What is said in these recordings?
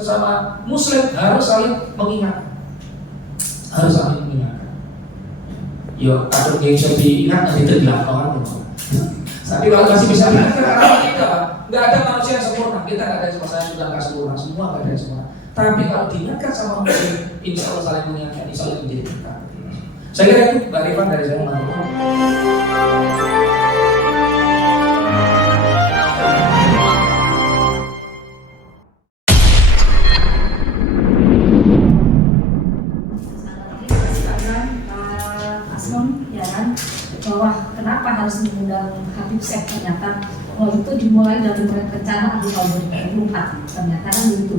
sesama Muslim harus saling mengingatkan, harus saling mengingatkan. Yo, atau yang bisa diingat nanti terbilang orang itu. Tapi kalau masih bisa diingatkan karena kita nggak ada manusia yang sempurna, kita nggak ada yang sempurna, saya sudah nggak sempurna, semua nggak ada yang sempurna. Tapi kalau diingatkan sama Muslim, insya Allah saling mengingatkan, insya Allah menjadi berkah. Saya kira itu Mbak Rifan dari saya. Bahwa kenapa harus mengundang Habib Syekh, ternyata itu dimulai dari perencanaan di tahun 2024, ternyata kan begitu.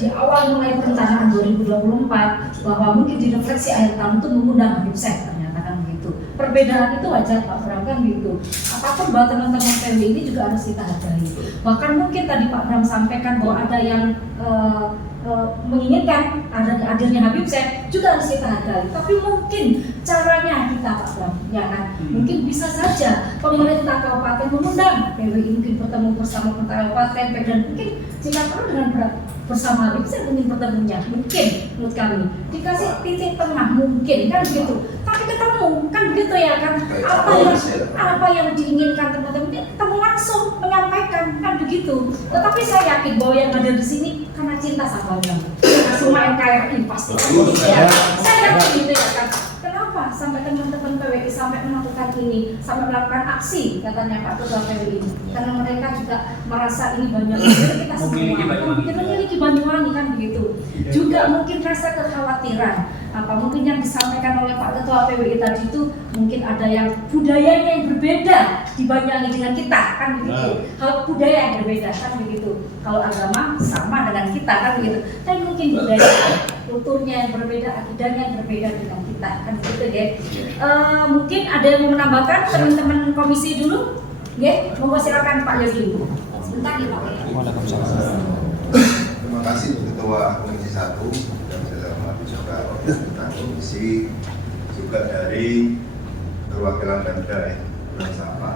Di awal mulai perencanaan 2024 bahwa mungkin direfleksi akhir tahun itu mengundang Habib Syekh, ternyata kan begitu. Perbedaan itu wajar Pak Bram, kan gitu. Apapun buat teman-teman PW ini juga harus kita hargai. Bahkan mungkin tadi Pak Bram sampaikan bahwa ada yang menginginkan hadirnya Habib Syekh juga harus kita hargai. Tapi mungkin caranya kita Pak Bram, ya kan? Mungkin bisa saja pemerintah kabupaten mengundang PWI mungkin bertemu bersama pemerintah kabupaten dan mungkin jika perlu dengan bersama Habib Syekh mungkin bertemunya, mungkin menurut kami dikasih titik tengah mungkin kan begitu. Tapi ketemu kan begitu ya kan? Apa yang diinginkan teman-teman ketemu langsung menyampaikan kan begitu. Tetapi saya yakin bahwa yang ada di sini karena cinta sama Bram, semua NKRI pasti. Ya, saya yakin gitu ya kan. Kenapa sampai teman-teman PWI sampai melakukan ini, sampai melakukan aksi katanya Pak Ketua PWI? Karena mereka juga merasa ini Banyuwangi, kita semua kita memiliki Banyuwangi kan begitu. Juga mungkin rasa kekhawatiran, apa mungkin yang disampaikan oleh Pak Ketua PWI tadi itu mungkin ada yang budayanya yang berbeda di Banyuwangi dengan kita kan begitu. Hal budaya yang berbeda kan begitu. Kalau agama sama dengan kita kan begitu. Tapi mungkin budaya kulturnya yang berbeda, akidahnya yang berbeda dengan kita kan begitu ya. Mungkin ada yang mau menambahkan teman-teman komisi dulu, ya? Monggo silakan Pak Yogi. Sebentar ya Pak. Terima kasih Ketua Komisi 1 dan saya hormati juga anggota komisi, juga dari perwakilan Pemda ya, Bulan Sapa,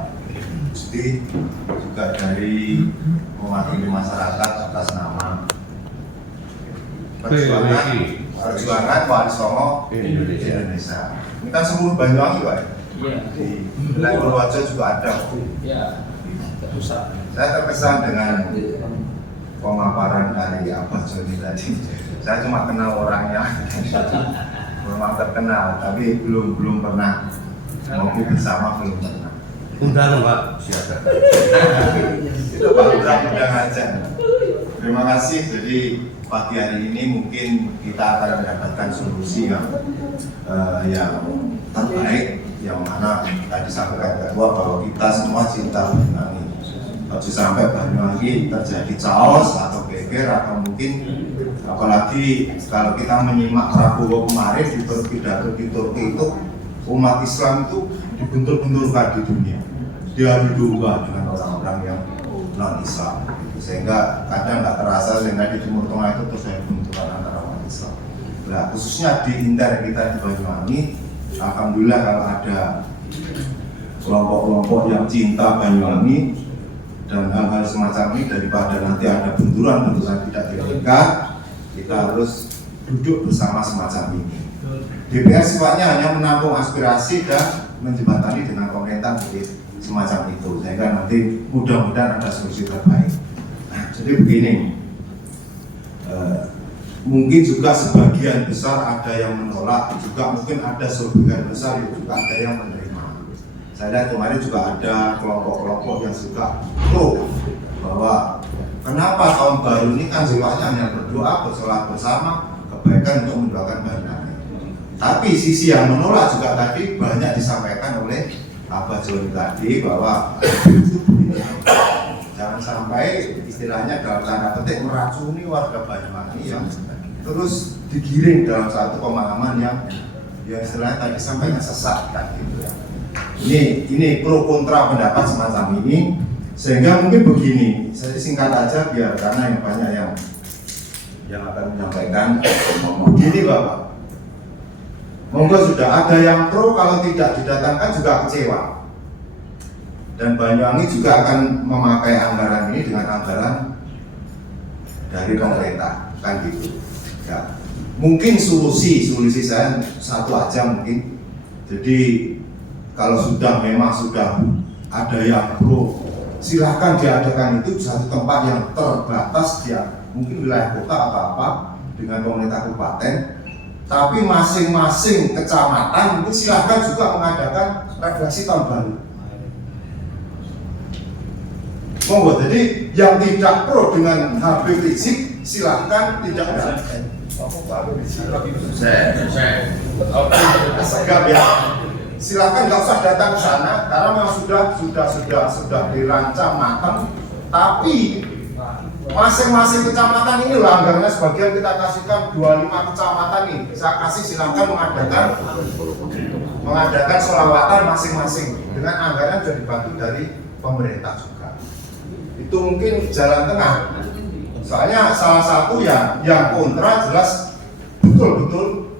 Gusti, juga dari mewakili masyarakat atas nama Perjuangan Wali Songo Indonesia. Ini kan seluruh Banyuwangi Pak. Iya. Di wilayah Purworejo juga ada. Iya. Susah. Saya terkesan dengan pemaparan dari Abah Joni tadi. Saya cuma kenal orangnya, belum terkenal, tapi belum pernah ngopi bersama, belum pernah. Undang Pak, siapa? Itu Pak undang aja. Terima kasih. Jadi pagi hari ini mungkin kita akan mendapatkan solusi yang terbaik, yang mana tadi sampaikan Ketua bahwa kita semua cinta Banyuwangi. Kalau sampai Banyuwangi terjadi chaos atau geger atau mungkin apalagi kalau kita menyimak Prabowo kemarin di pidato di Turki itu, umat Islam itu dibentur-benturkan di dunia, diadu domba dengan orang-orang yang non-Islam, sehingga kadang nggak terasa sehingga di Timur Tengah itu terjadi benturan antara umat Islam. Nah, khususnya di inter kita di Banyuwangi, alhamdulillah kalau ada kelompok-kelompok yang cinta Banyuwangi dan hal-hal semacam ini, daripada nanti ada benturan tidak diinginkan, kita harus duduk bersama semacam ini. DPR sifatnya hanya menampung aspirasi dan menjembatani dengan pemerintah semacam itu, sehingga nanti mudah-mudahan ada solusi terbaik. Nah, jadi begini, mungkin juga sebagian besar ada yang menolak, juga mungkin ada sebagian besar juga ada yang menerima. Saya lihat kemarin juga ada kelompok-kelompok yang juga pro bahwa kenapa tahun baru ini kan sifatnya hanya berdoa, bersolat bersama, kebaikan untuk mendoakan Banyuwangi. Tapi sisi yang menolak juga tadi banyak disampaikan oleh Abah Joni tadi bahwa jangan sampai istilahnya dalam tanda petik meracuni warga Banyuwangi yang terus digiring dalam satu pemahaman yang istilahnya tadi sampaikan sesat kan gitu ya. Ini pro kontra pendapat semacam ini, sehingga mungkin begini, saya singkat aja biar karena yang banyak yang akan menyampaikan. Begini Bapak, monggo sudah ada yang pro, kalau tidak didatangkan juga kecewa. Dan Banyuwangi juga akan memakai anggaran ini dengan anggaran dari pemerintah. kan gitu. Ya, mungkin solusi saya satu aja mungkin. Jadi kalau memang sudah ada yang pro, silahkan diadakan itu di satu tempat yang terbatas, ya mungkin wilayah kota atau apa dengan pemerintah kabupaten. Tapi masing-masing kecamatan itu silahkan juga mengadakan refleksi tahun baru. Monggo, jadi yang tidak pro dengan Habib Rizik silahkan tidak ada. Segap ya. Silakan nggak usah datang ke sana karena memang sudah dirancang matang. Tapi masing-masing kecamatan ini lah anggarannya sebagian kita kasihkan 25 kecamatan nih. Saya kasih silakan mengadakan sholawatan masing-masing dengan anggaran sudah dibantu dari pemerintah juga. Itu mungkin jalan tengah. Soalnya salah satu yang kontra jelas betul-betul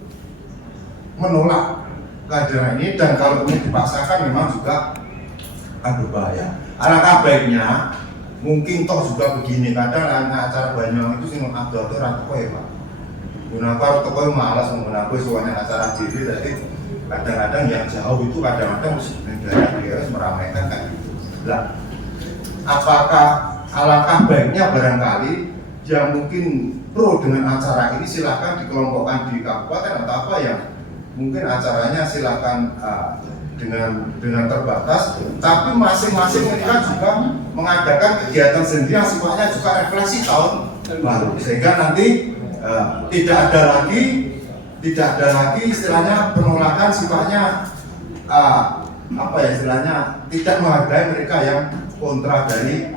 menolak kehadiran ini, dan kalau ini dipaksakan memang juga berbahaya. Alangkah baiknya mungkin toh juga begini, kadang acara Banyuwangi itu sing ado-ado ra teko ya Pak. Gunakan teko malas menggunakan soalnya acara diri, jadi kadang-kadang yang jauh itu kadang-kadang daerah meramaikan kan gitu. Nah, apakah alangkah baiknya barangkali yang mungkin pro dengan acara ini silahkan dikelompokkan di kabupaten atau apa yang mungkin acaranya silakan dengan terbatas, tapi masing-masing mereka juga mengadakan kegiatan sendiri yang sifatnya juga refleksi tahun baru, sehingga nanti tidak ada lagi istilahnya penolakan sifatnya istilahnya tidak menghargai mereka yang kontra dari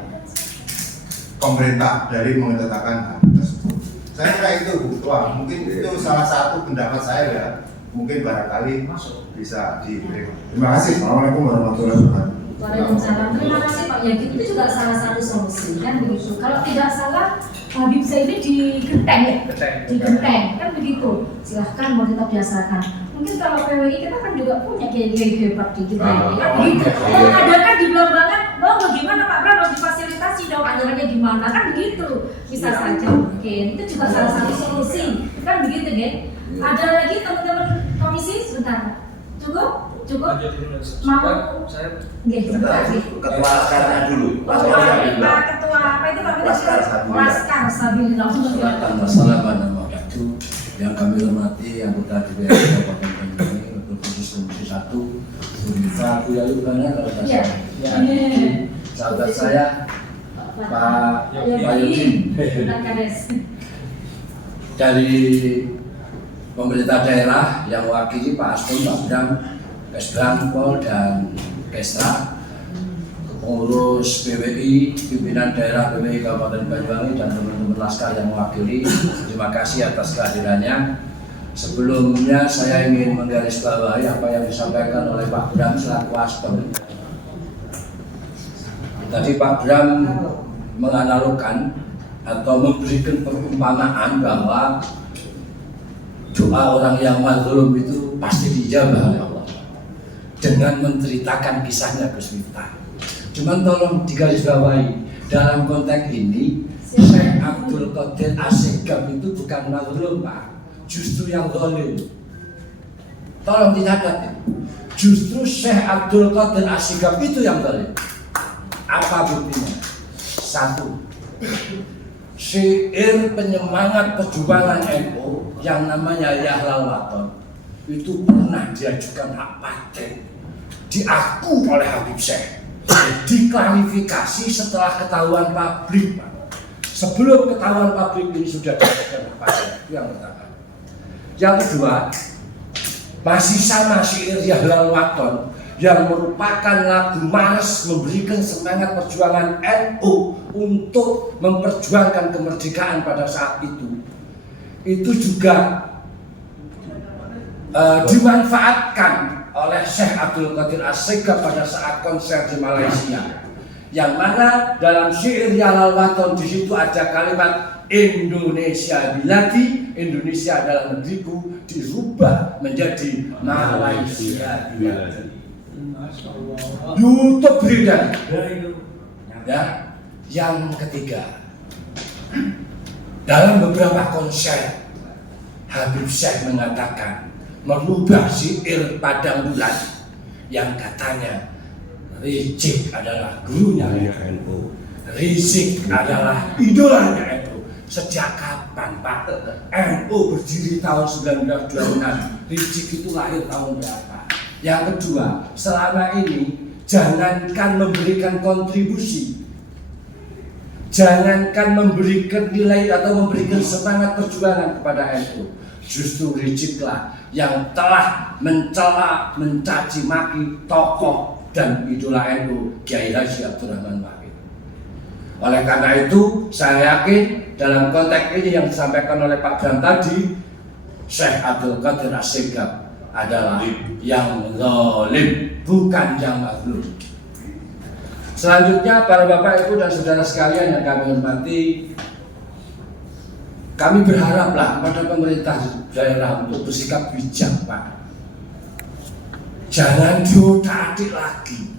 pemerintah dari mengetetakan tersebut. Saya kira itu Bu Ketua, mungkin itu salah satu pendapat saya ya. Mungkin barangkali bisa diterima. Terima kasih. Assalamualaikum warahmatullahi wabarakatuh. Waalaikumsalam. Terima kasih Pak. Ya itu juga salah satu solusi kan begitu. Kalau tidak salah Habib Zaid ini digenteng ya, digenteng kan begitu. Silahkan mau tetap biasakan. Mungkin kalau PWI kita kan juga punya kiai-kiai hebat di kita ini kan begitu. Mengadakan di Belambangan, bagaimana Pak Bram harus difasilitasi dong, ajarannya gimana kan begitu. Bisa saja mungkin itu juga salah satu solusi kan begitu geng. Ada lagi teman-teman komisi sebentar. Cukup? Mau? Sebentar. Ketua Askarnya dulu. Ketua apa itu Pak? Laskar Sabilillah. Wassalamualaikum warahmatullahi yang kami hormati anggota DPR Kabupaten Banyuwangi untuk khusus Komisi 1 Pak Buya Lubana kalau tidak salah. Sahabat saya Pak Yudin dari pemerintah daerah yang mewakili Pak Aston, Pak Bram, Kesbang, Pol, dan Kesra, pengurus PWI, pimpinan daerah PWI Kabupaten Banyuwangi, dan teman-teman Laskar yang mewakili. Terima kasih atas kehadirannya. Sebelumnya saya ingin menggarisbawahi apa yang disampaikan oleh Pak Bram selaku Aston. Tadi Pak Bram menganalogkan atau memberikan perumpamaan bahwa doa orang yang mazlum itu pasti dijabah oleh Allah dengan menceritakan kisahnya Gus Miftah. Cuman tolong digarisbawahi dalam konteks ini Syekh Abdul Qadir Asegaf itu bukan mazlum Pak, justru yang zalim. Tolong dicatat, justru Syekh Abdul Qadir Asegaf itu yang zalim. Apa buktinya? Satu, syair penyemangat perjuangan NU yang namanya Yahlal Waton itu pernah diajukan hak paten, diaku oleh Habib Syekh, diklarifikasi setelah ketahuan pabrik. Sebelum ketahuan pabrik ini sudah diajukan hak paten. Itu yang pertama. Yang kedua, masih sama syair Yahlal Waton yang merupakan lagu Mars memberikan semangat perjuangan NU untuk memperjuangkan kemerdekaan pada saat itu juga dimanfaatkan oleh Syekh Abdul Qadir Asegaf pada saat konser di Malaysia, yang mana dalam syair Yahlal Waton di situ ada kalimat Indonesia biladi, Indonesia adalah negeriku, dirubah menjadi Malaysia biladi. YouTube beredar. Ya, yang ketiga, Dalam beberapa konser, Habib Syekh mengatakan merubah syair Padang Bulan yang katanya Rizik adalah gurunya NU, Rizik adalah idolanya NU. Sejak kapan Pak NU berdiri tahun 1926? Rizik itu lahir tahun berapa? Yang kedua, selama ini jangankan memberikan kontribusi, jangankan memberikan nilai atau memberikan semangat perjuangan kepada NU, justru Riziklah yang telah mencela, mencaci maki tokoh dan idola NU Kiai Haji Abdurrahman Wahid. Oleh karena itu, saya yakin dalam konteks ini yang disampaikan oleh Pak Bram tadi, Syekh Abdul Qadir As-Segaf adalah yang zalim, bukan yang mazlum. Selanjutnya, para Bapak, Ibu, dan Saudara sekalian yang kami hormati, kami berharaplah pada pemerintah daerah untuk bersikap bijak, Pak. Jangan diotak-atik lagi.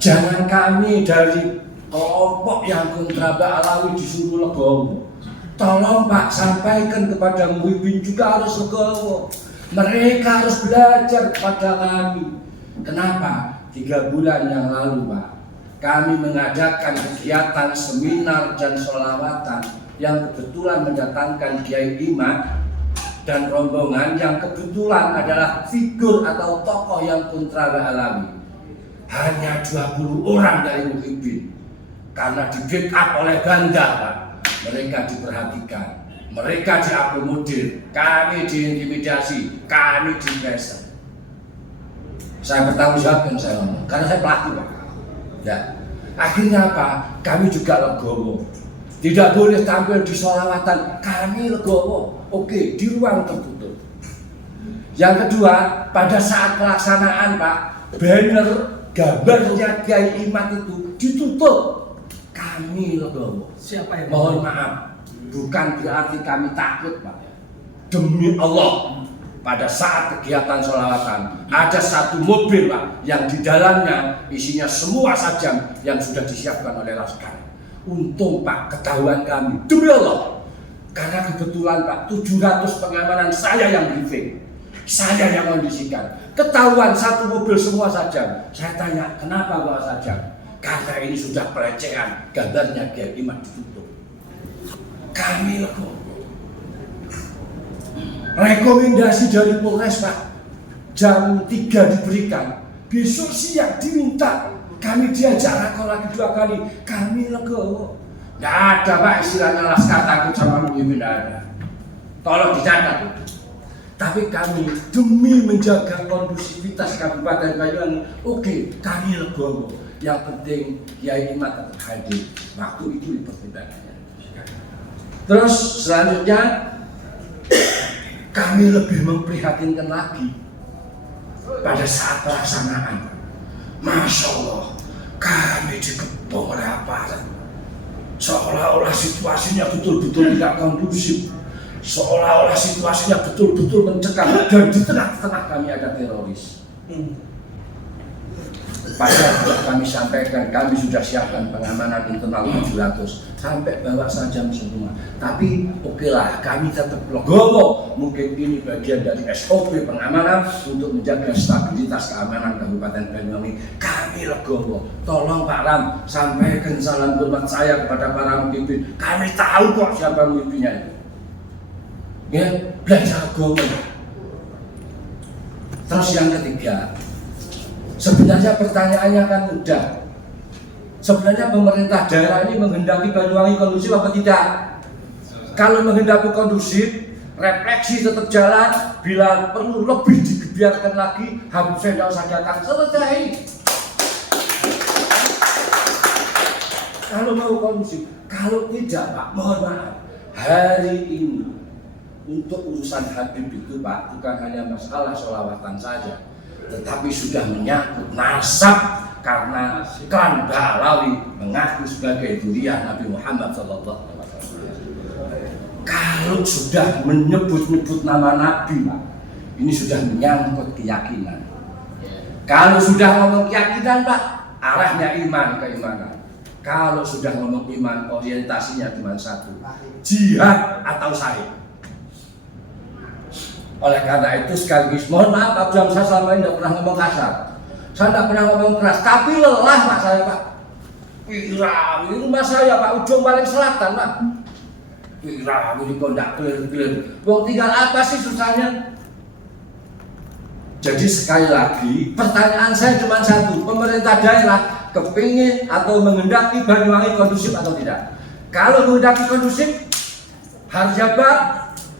Jangan kami dari kelompok yang kontra Mbak Alawi disuruh legowo. Tolong Pak, sampaikan kepada Muhyiddin juga harus legowo. Mereka harus belajar kepada kami. Kenapa? 3 bulan yang lalu, Pak, kami mengadakan kegiatan seminar dan sholawatan yang kebetulan mendatangkan Kiai Imad dan rombongan yang kebetulan adalah figur atau tokoh yang kontra Mbak Alawi. Hanya 20 orang dari Muhyiddin, karena di backup oleh Banda, Pak. Mereka diperhatikan, mereka diakomodir, kami diintimidasi, kami dipressure. Saya bertanggung jawab yang saya ngomong, karena saya pelaku, Pak. Ya. Akhirnya apa? Kami juga legowo. Tidak boleh tampil di sholawatan, kami legowo. Oke, di ruang tertutup. Yang kedua, pada saat pelaksanaan, Pak, banner gambarnya Kiai Imad itu ditutup. Kami legowo. Siapa yang Mohon maaf, bukan berarti kami takut, Pak. Demi Allah, pada saat kegiatan sholawatan ada 1 mobil, Pak, yang di dalamnya isinya semua sajam yang sudah disiapkan oleh laskar. Untung, Pak, ketahuan kami, demi Allah, karena kebetulan, Pak, 700 pengamanan saya yang briefing, saya yang kondisikan. Ketahuan 1 mobil semua sajam. Saya tanya, kenapa bawa sajam? Karena ini sudah pelecehan, gambarnya Kiai Imad ditutup. Kami legowo. Rekomendasi dari Polres, Pak, jam 3 diberikan, besok siang diminta, kami diajak rakor lagi 2 kali, kami legowo. Tidak ada, Pak, istilahnya laskar takut sama Muhyiddin, tidak ada. Tolong dicatat. Tapi kami demi menjaga kondusivitas Kabupaten Banyuwangi, oke, kami legowo. Yang penting Kiai Imad tetap hadir. Waktu itu dipertimbangkannya. Terus selanjutnya, kami lebih memprihatinkan lagi pada saat pelaksanaan. Masya Allah, kami dikepung oleh aparat, seolah-olah situasinya betul-betul tidak kondusif, seolah-olah situasinya betul-betul mencekam, dan di tengah-tengah kami ada teroris. Padahal kami sampaikan, kami sudah siapkan pengamanan internal 700 sampai bawa sajam semua. Tapi okelah, kami tetap legowo. Mungkin ini bagian dari SOP pengamanan untuk menjaga stabilitas keamanan Kabupaten Banyuwangi. Kami legowo. Tolong Pak Ram, sampaikan salam hormat saya kepada para Muhyiddin. Kami tahu kok siapa Muhyiddinnya itu. Ya, belajar legowo. Terus yang ketiga, sebenarnya pertanyaannya kan mudah. Sebenarnya pemerintah daerah ini menghendaki Banyuwangi kondusif apa tidak? Kalau menghendaki kondusif, refleksi tetap jalan. Bila perlu lebih digebiarkan lagi, Habib Syekh tidak usah datang, selesai. Kalau mau kondusif, kalau tidak, Pak, mohon maaf. Hari ini untuk urusan Habib itu, Pak, bukan hanya masalah sholawatan saja, tetapi sudah menyangkut nasab, karena klan Ba'alawi mengaku sebagai dzurriyyah Nabi Muhammad SAW. Kalau sudah menyebut-nyebut nama Nabi, Pak, ini sudah menyangkut keyakinan. Kalau sudah ngomong keyakinan, Pak, arahnya iman, keimanan. Kalau sudah ngomong iman, orientasinya cuma satu, jihad atau syahid. Oleh karena itu sekaligus mohon maaf Pak Jam, saya selama ini tidak pernah ngomong kasar, saya tidak pernah ngomong keras, tapi lelah Pak saya Pak. Wira, ini rumah saya Pak, ujung paling selatan Pak. Wira, ini kok tidak clear. Wong tinggal apa sih susahnya? Jadi sekali lagi, pertanyaan saya cuma satu, pemerintah daerah kepingin atau menghendaki Banyuwangi kondusif atau tidak? Kalau menghendaki kondusif, harusnya Pak,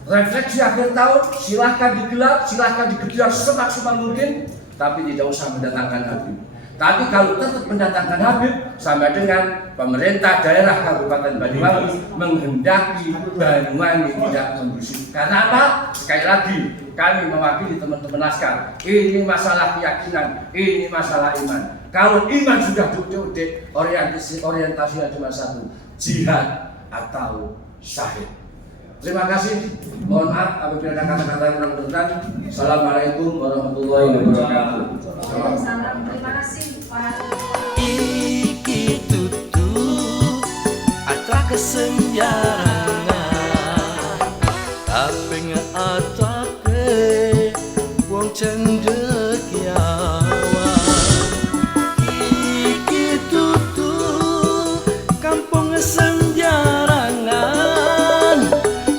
refleksi akhir tahun, silahkan digelar, silahkan digelar semaksimal mungkin, tapi tidak usah mendatangkan Habib. Tapi kalau tetap mendatangkan Habib, sama dengan pemerintah daerah Kabupaten Banyuwangi menghendaki Banyuwangi tidak kondusif. Karena apa? Sekali lagi, kami mewakili teman-teman Laskar. Ini masalah keyakinan, ini masalah iman. Kalau iman sudah duduk-duduk, orientasinya cuma satu, jihad atau syahid. Terima kasih. Mohon maaf apabila ada kata-kata yang kurang berkenan. Assalamualaikum warahmatullahi wabarakatuh. Waalaikumsalam. Terima kasih Pak. Iki tutu acara kesenjangan, tapi ngatake wong cendekiawan. Iki tutu kampung senjarangan,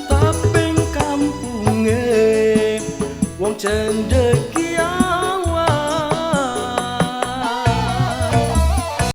tapi kampunge wong cendekiawan.